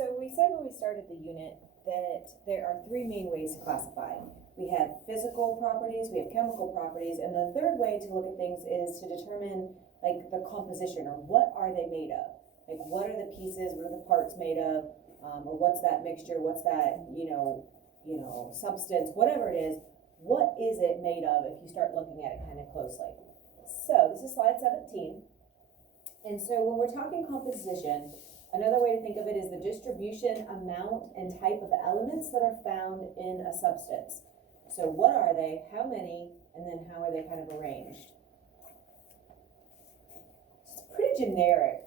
So we said when we started the unit that there are three main ways to classify. We have physical properties, we have chemical properties, and the third way to look at things is to determine like the composition, or what are they made of? Like what are the pieces, what are the parts made of, or what's that mixture, what's that, substance, whatever it is, what is it made of if you start looking at it kind of closely. So this is slide 17. And so when we're talking composition, another way to think of it is the distribution, amount, and type of elements that are found in a substance. So what are they, how many, and then how are they kind of arranged? It's a pretty generic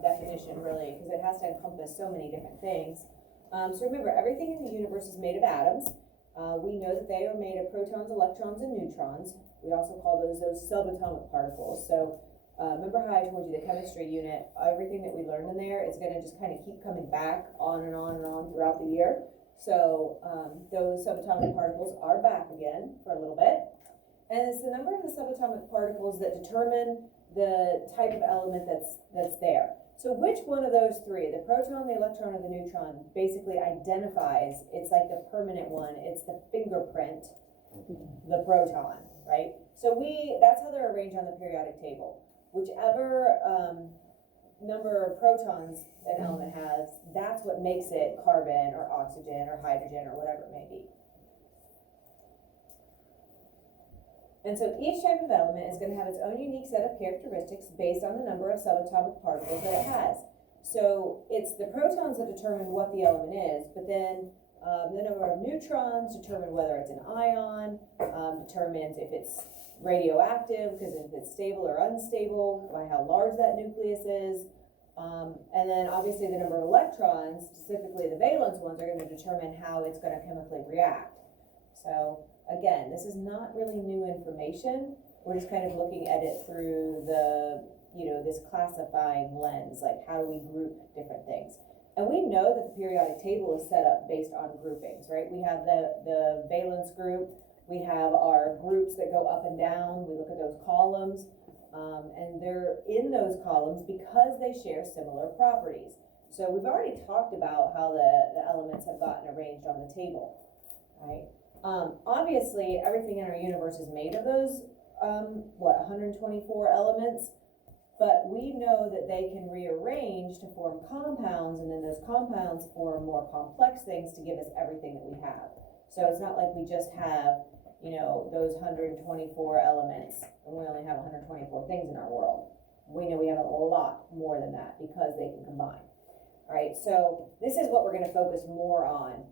definition, really, because it has to encompass so many different things. So remember, everything in the universe is made of atoms. We know that they are made of protons, electrons, and neutrons. We also call those subatomic particles. So remember how I told you the chemistry unit, everything that we learned in there is going to just kind of keep coming back on and on and on throughout the year. So those subatomic particles are back again for a little bit. And it's the number of the subatomic particles that determine the type of element that's there. So which one of those three, the proton, the electron, or the neutron, basically identifies, it's like the permanent one, it's the fingerprint, the proton, right? So that's how they're arranged on the periodic table. Whichever number of protons an element has, that's what makes it carbon or oxygen or hydrogen or whatever it may be. And so each type of element is going to have its own unique set of characteristics based on the number of subatomic particles that it has. So it's the protons that determine what the element is, but then the number of neutrons determine whether it's an ion, determines if it's radioactive, because if it's stable or unstable, by how large that nucleus is. And then obviously the number of electrons, specifically the valence ones, are going to determine how it's going to chemically react. So again, this is not really new information. We're just kind of looking at it through the, this classifying lens, like how do we group different things. And we know that the periodic table is set up based on groupings, right? We have the valence group, we have our groups that go up and down, we look at those columns, and they're in those columns because they share similar properties. So we've already talked about how the elements have gotten arranged on the table, right? Obviously, everything in our universe is made of those, 124 elements, but we know that they can rearrange to form compounds, and then those compounds form more complex things to give us everything that we have. So it's not like we just have, those 124 elements, and we only have 124 things in our world. We know we have a lot more than that because they can combine. All right, so this is what we're going to focus more on.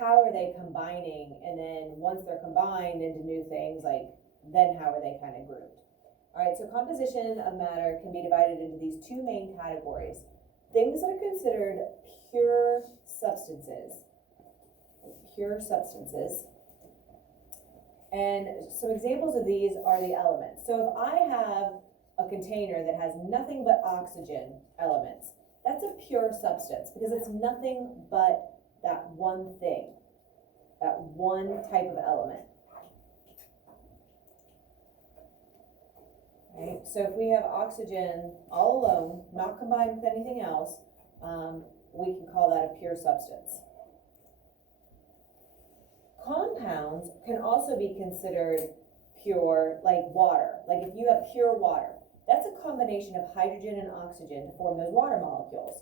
How are they combining? And then once they're combined into new things, then how are they kind of grouped? All right, so composition of matter can be divided into these two main categories. Things that are considered pure substances. And some examples of these are the elements. So if I have a container that has nothing but oxygen elements, that's a pure substance because it's nothing but that one thing, that one type of element. Right? So if we have oxygen all alone, not combined with anything else, we can call that a pure substance. Compounds can also be considered pure, like water. Like if you have pure water, that's a combination of hydrogen and oxygen to form those water molecules.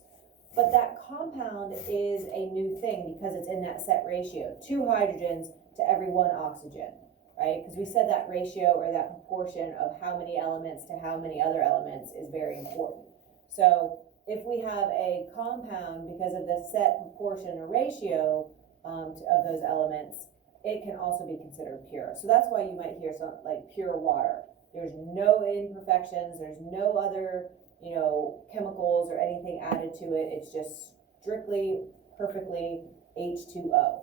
But that compound is a new thing because it's in that set ratio, 2 hydrogens to every 1 oxygen, right? Because we said that ratio or that proportion of how many elements to how many other elements is very important. So if we have a compound because of the set proportion or ratio of those elements, it can also be considered pure. So that's why you might hear something like pure water. There's no imperfections, there's no other, chemicals or anything added to it. It's just strictly, perfectly H2O.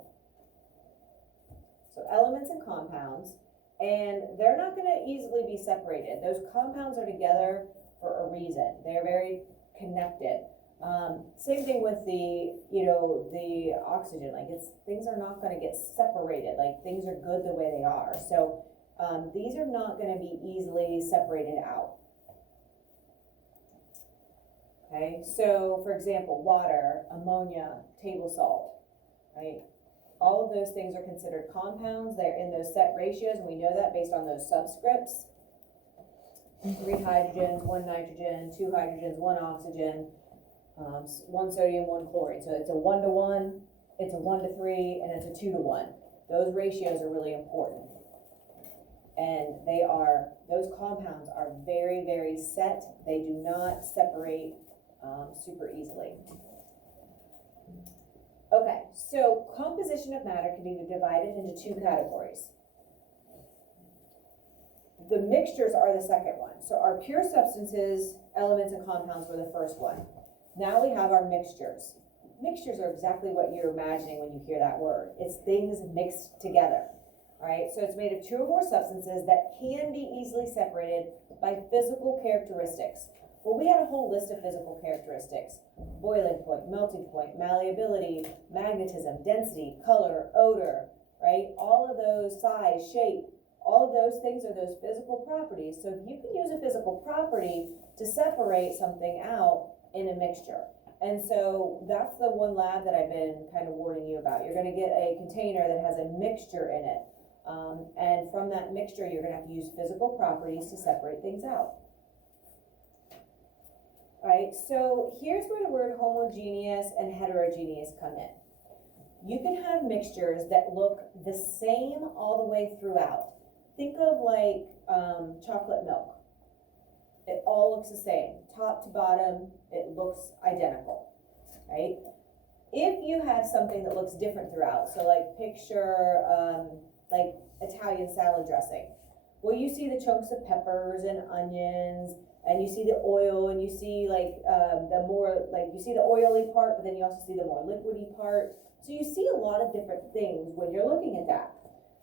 So elements and compounds, and they're not going to easily be separated. Those compounds are together for a reason. They're very connected. Same thing with the oxygen. Things are not going to get separated. Things are good the way they are. So these are not going to be easily separated out. Okay, so for example, water, ammonia, table salt, right? All of those things are considered compounds. They're in those set ratios, and we know that based on those subscripts. 3 hydrogens, 1 nitrogen, 2 hydrogens, 1 oxygen, 1 sodium, 1 chlorine. So it's a 1 to 1, it's a 1 to 3, and it's a 2 to 1. Those ratios are really important. And those compounds are very, very set. They do not separate super easily. Okay, so composition of matter can be divided into 2 categories. The mixtures are the second one. So our pure substances, elements, and compounds were the first one. Now we have our mixtures. Mixtures are exactly what you're imagining when you hear that word. It's things mixed together. All right, so it's made of 2 or more substances that can be easily separated by physical characteristics. Well, we had a whole list of physical characteristics: boiling point, melting point, malleability, magnetism, density, color, odor, right? All of those, size, shape, all of those things are those physical properties. So if you can use a physical property to separate something out in a mixture. And so that's the one lab that I've been kind of warning you about. You're going to get a container that has a mixture in it. And from that mixture, you're going to have to use physical properties to separate things out. All right, so here's where the word homogeneous and heterogeneous come in. You can have mixtures that look the same all the way throughout. Think of like chocolate milk. It all looks the same. Top to bottom, it looks identical, right? If you have something that looks different throughout, so like picture like Italian salad dressing. Well, you see the chunks of peppers and onions, and you see the oil, and you see like you see the oily part, but then you also see the more liquidy part. So you see a lot of different things when you're looking at that.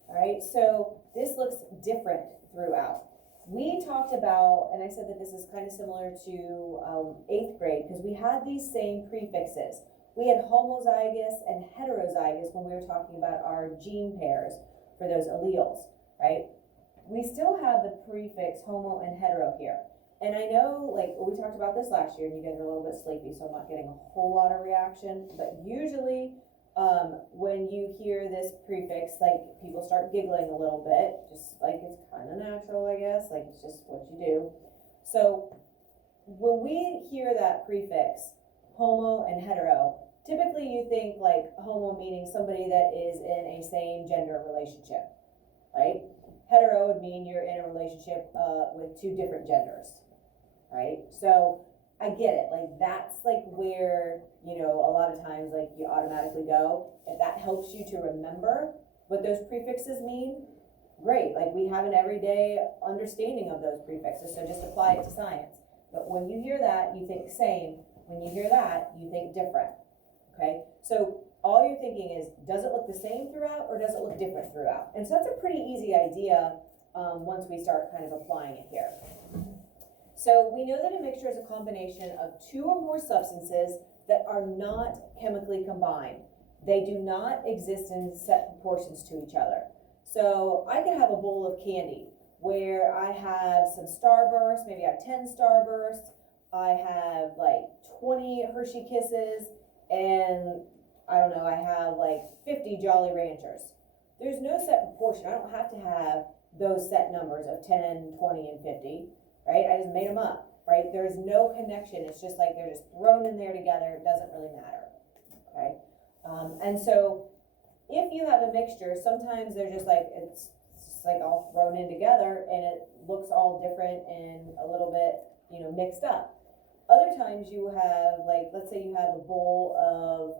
All right, so this looks different throughout. We talked about, and I said that this is kind of similar to 8th grade, because we had these same prefixes. We had homozygous and heterozygous when we were talking about our gene pairs for those alleles, right? We still have the prefix homo and hetero here. And I know, like, we talked about this last year, and you guys are a little bit sleepy, so I'm not getting a whole lot of reaction. But usually, when you hear this prefix, like, people start giggling a little bit, just like it's kind of natural, I guess. Like, it's just what you do. So, when we hear that prefix, homo and hetero, typically you think like homo meaning somebody that is in a same gender relationship, right? Hetero would mean you're in a relationship with 2 different genders, right? So I get it, like that's like where, you know, a lot of times like you automatically go. If that helps you to remember what those prefixes mean, great. Like we have an everyday understanding of those prefixes, so just apply it to science. But when you hear that, you think same. When you hear that, you think different, okay? So all you're thinking is, does it look the same throughout or does it look different throughout? And so that's a pretty easy idea once we start kind of applying it here. So we know that a mixture is a combination of 2 or more substances that are not chemically combined. They do not exist in set proportions to each other. So I could have a bowl of candy where I have some Starburst, maybe I have 10 Starbursts, I have like 20 Hershey Kisses, and I don't know, I have like 50 Jolly Ranchers. There's no set proportion. I don't have to have those set numbers of 10, 20, and 50, right? I just made them up, right? There's no connection. It's just like they're just thrown in there together. It doesn't really matter, okay? And so if you have a mixture, sometimes they're just like, it's just like all thrown in together and it looks all different and a little bit, you know, mixed up. Other times you have, like, let's say you have a bowl of,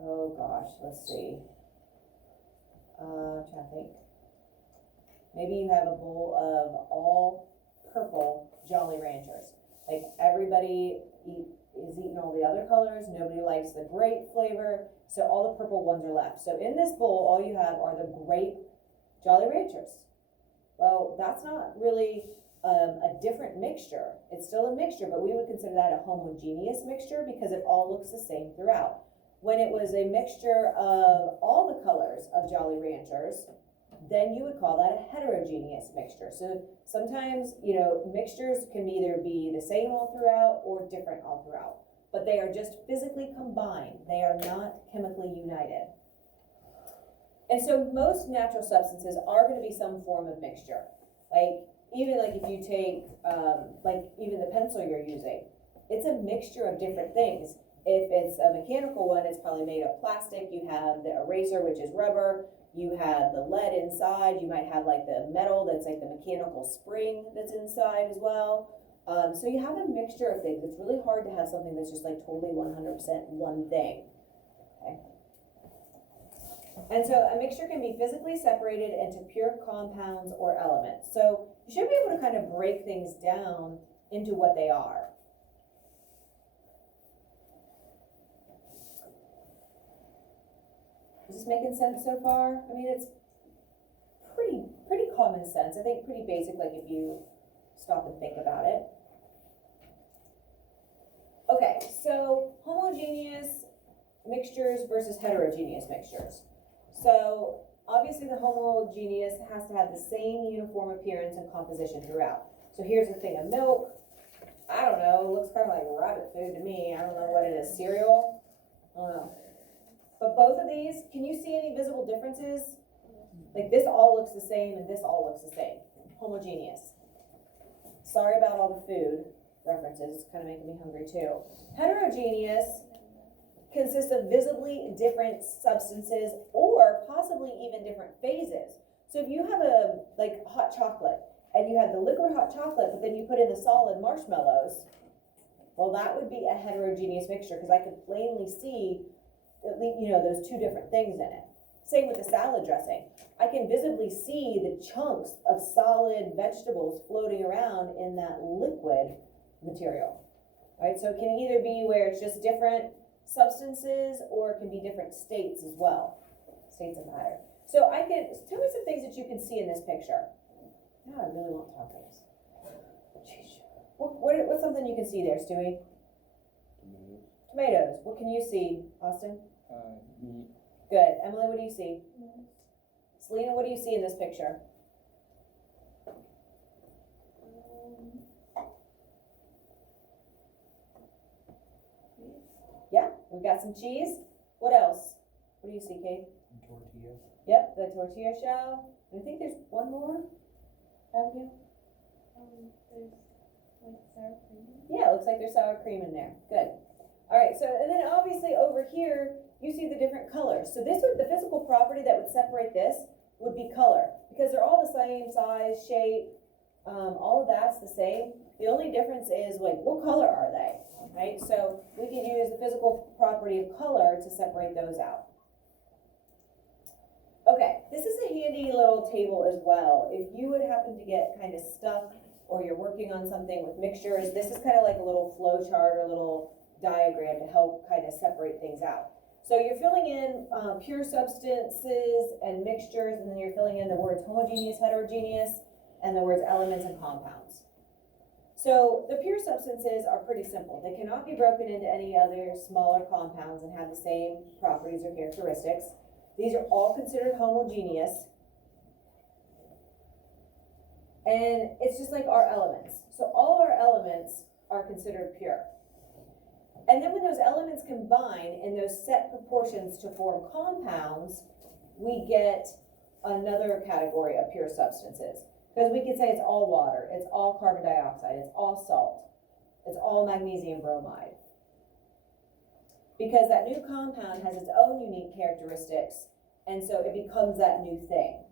oh gosh, let's see. I'm trying to think. Maybe you have a bowl of all purple Jolly Ranchers. Like everybody is eating all the other colors. Nobody likes the grape flavor. So all the purple ones are left. So in this bowl, all you have are the grape Jolly Ranchers. Well, that's not really a different mixture. It's still a mixture, but we would consider that a homogeneous mixture because it all looks the same throughout. When it was a mixture of all the colors of Jolly Ranchers, then you would call that a heterogeneous mixture. So sometimes, mixtures can either be the same all throughout or different all throughout, but they are just physically combined. They are not chemically united. And so most natural substances are going to be some form of mixture. Even if you take, even the pencil you're using, it's a mixture of different things. If it's a mechanical one, it's probably made of plastic. You have the eraser, which is rubber. You have the lead inside. You might have the metal that's the mechanical spring that's inside as well. So you have a mixture of things. It's really hard to have something that's just totally 100% one thing. Okay. And so a mixture can be physically separated into pure compounds or elements. So you should be able to kind of break things down into what they are. Is this making sense so far? I mean, it's pretty common sense. I think pretty basic, if you stop and think about it. Okay, so homogeneous mixtures versus heterogeneous mixtures. So obviously the homogeneous has to have the same uniform appearance and composition throughout. So here's a thing of milk. I don't know, it looks kind of like rabbit food to me. I don't know what it is, cereal? I don't know. But both of these, can you see any visible differences? This all looks the same and this all looks the same. Homogeneous. Sorry about all the food references, it's kind of making me hungry too. Heterogeneous consists of visibly different substances or possibly even different phases. So if you have a hot chocolate and you have the liquid hot chocolate, but then you put in the solid marshmallows, well, that would be a heterogeneous mixture because I could plainly see those two different things in it. Same with the salad dressing. I can visibly see the chunks of solid vegetables floating around in that liquid material, right? So it can either be where it's just different substances or it can be different states as well, states of matter. So tell me some things that you can see in this picture. Now I really want toppings. What's something you can see there, Stewie? Tomatoes. What can you see, Austin? Meat. Good. Emily, what do you see? Selena, what do you see in this picture? Yeah, we've got some cheese. What else? What do you see, Kate? Tortilla. Yep, the tortilla shell. I think there's one more. Have you? There's sour cream. Yeah, it looks like there's sour cream in there. Good. All right, so, and then obviously over here, you see the different colors. So the physical property that would separate this would be color, because they're all the same size, shape, all of that's the same. The only difference is what color are they, right? So we can use the physical property of color to separate those out. Okay, this is a handy little table as well. If you would happen to get kind of stuck or you're working on something with mixtures, this is kind of like a little flow chart or a little diagram to help kind of separate things out. So you're filling in pure substances and mixtures, and then you're filling in the words homogeneous, heterogeneous, and the words elements and compounds. So the pure substances are pretty simple. They cannot be broken into any other smaller compounds and have the same properties or characteristics. These are all considered homogeneous. And it's just like our elements. So all of our elements are considered pure. And then when those elements combine in those set proportions to form compounds, we get another category of pure substances. Because we could say it's all water, it's all carbon dioxide, it's all salt, it's all magnesium bromide. Because that new compound has its own unique characteristics, and so it becomes that new thing.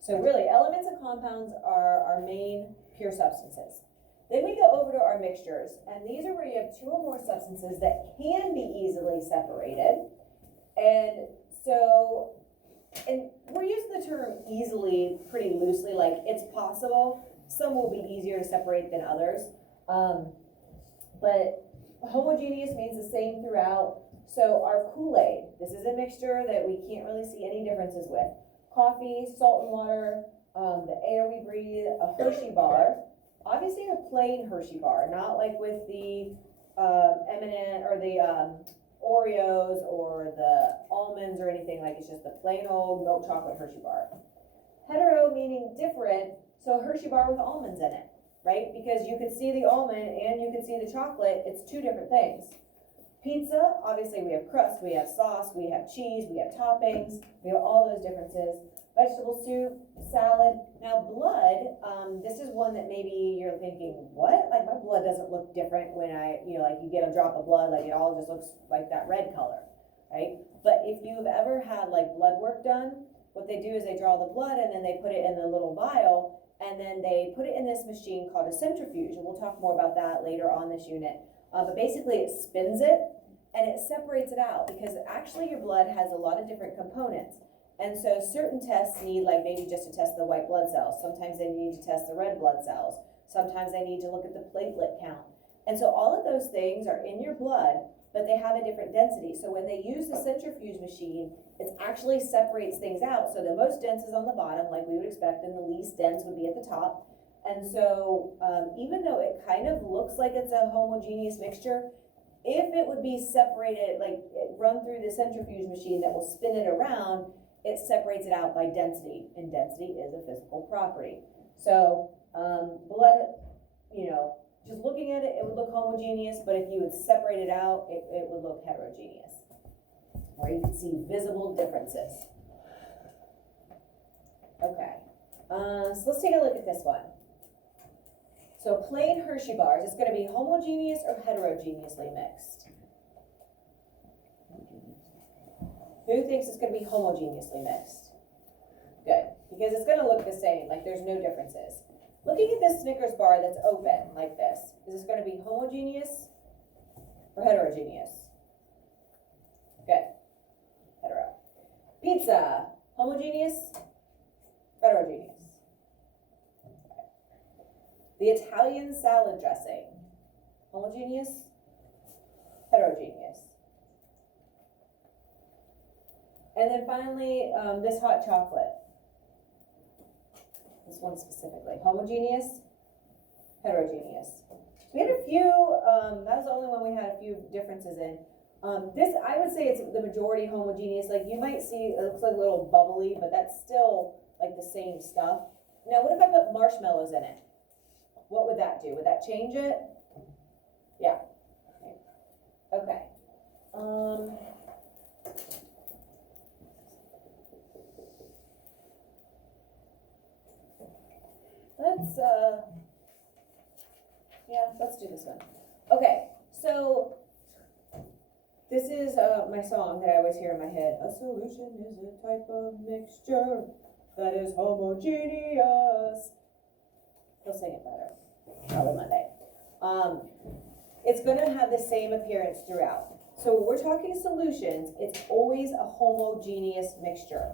So really, elements and compounds are our main pure substances. Then we go over to our mixtures, and these are where you have two or more substances that can be easily separated. And we're using the term easily pretty loosely, like it's possible. Some will be easier to separate than others. But homogeneous means the same throughout. So our Kool-Aid, this is a mixture that we can't really see any differences with. Coffee, salt and water, the air we breathe, a Hershey bar. Obviously a plain Hershey bar, not like with the M&M or the Oreos or the almonds or anything, like it's just the plain old milk chocolate Hershey bar. Hetero meaning different, so Hershey bar with almonds in it, right? Because you could see the almond and you could see the chocolate, it's two different things. Pizza, obviously we have crust, we have sauce, we have cheese, we have toppings, we have all those differences. Vegetable soup, salad. Now blood, this is one that maybe you're thinking, what? Like my blood doesn't look different when I, like you get a drop of blood, like it all just looks like that red color, right? But if you've ever had like blood work done, what they do is they draw the blood and then they put it in a little vial and then they put it in this machine called a centrifuge, and we'll talk more about that later on this unit. But basically it spins it and it separates it out because actually your blood has a lot of different components. And so certain tests need like maybe just to test the white blood cells. Sometimes they need to test the red blood cells. Sometimes they need to look at the platelet count. And so all of those things are in your blood, but they have a different density. So when they use the centrifuge machine, it actually separates things out. So the most dense is on the bottom, like we would expect, and the least dense would be at the top. And so even though it kind of looks like it's a homogeneous mixture, if it would be separated, like run through the centrifuge machine that will spin it around, it separates it out by density, and density is a physical property. So blood, just looking at it, it would look homogeneous, but if you would separate it out, it would look heterogeneous. Or you can see visible differences. Okay, so let's take a look at this one. So plain Hershey bars, it's gonna be homogeneous or heterogeneously mixed? Who thinks it's gonna be homogeneously mixed? Good, because it's gonna look the same, like there's no differences. Looking at this Snickers bar that's open like this, is this gonna be homogeneous or heterogeneous? Good, hetero. Pizza, homogeneous, heterogeneous. The Italian salad dressing, homogeneous, heterogeneous. And then finally, this hot chocolate. This one specifically, homogeneous, heterogeneous. We had a few, that was the only one we had a few differences in. This, I would say it's the majority homogeneous. Like you might see, it looks like a little bubbly, but that's still like the same stuff. Now, what if I put marshmallows in it? What would that do? Would that change it? Yeah. Okay. Let's do this one. Okay, so this is my song that I always hear in my head. A solution is a type of mixture that is homogeneous. He'll sing it better, probably Monday. It's gonna have the same appearance throughout. So when we're talking solutions, it's always a homogeneous mixture,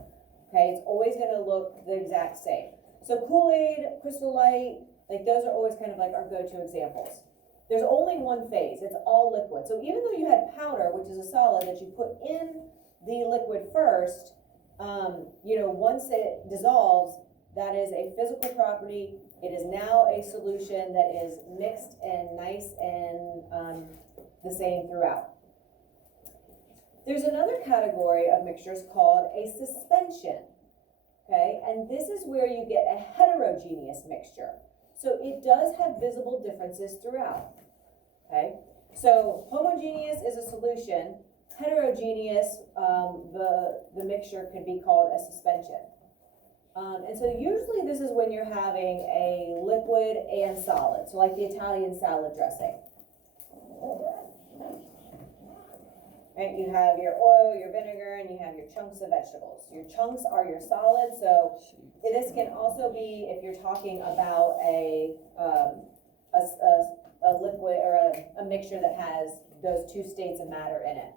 okay? It's always gonna look the exact same. So Kool-Aid, Crystal Light, like those are always kind of like our go-to examples. There's only one phase, it's all liquid. So even though you had powder, which is a solid that you put in the liquid first, once it dissolves, that is a physical property. It is now a solution that is mixed and nice and the same throughout. There's another category of mixtures called a suspension, okay? And this is where you get a heterogeneous mixture. So it does have visible differences throughout, okay? So homogeneous is a solution. Heterogeneous, the mixture could be called a suspension. And so usually this is when you're having a liquid and solid, so like the Italian salad dressing. Right, you have your oil, your vinegar, and you have your chunks of vegetables. Your chunks are your solids, so this can also be if you're talking about a liquid or a mixture that has those two states of matter in it.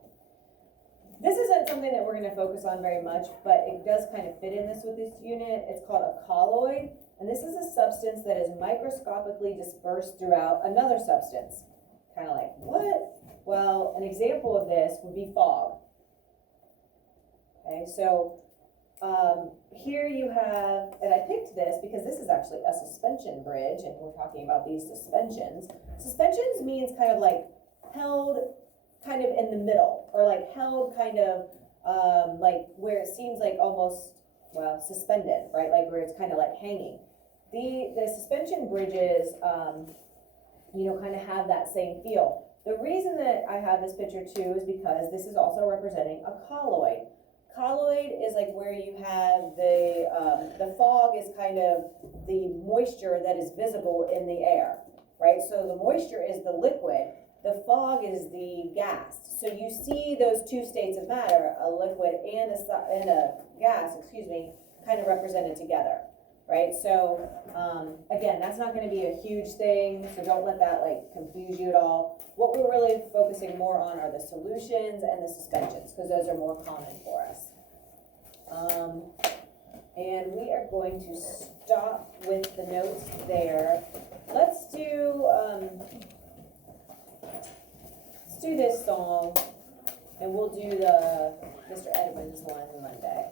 This isn't something that we're going to focus on very much, but it does kind of fit in with this unit. It's called a colloid, and this is a substance that is microscopically dispersed throughout another substance. Kind of like, what? Well, an example of this would be fog. Okay, so here you have, and I picked this because this is actually a suspension bridge, and we're talking about these suspensions. Suspensions means kind of like held kind of in the middle, or like held kind of, like where it seems like almost, well, suspended, right? Like where it's kind of like hanging. The suspension bridges, kind of have that same feel. The reason that I have this picture too is because this is also representing a colloid. Colloid is like where you have the fog is kind of the moisture that is visible in the air, right? So the moisture is the liquid, the fog is the gas. So you see those two states of matter, a liquid and a gas, kind of represented together, right? So again, that's not going to be a huge thing, so don't let that like confuse you at all. What we're really focusing more on are the solutions and the suspensions, because those are more common for us. And we are going to stop with the notes there. Let's do this song, and we'll do the Mr. Edmonds one Monday.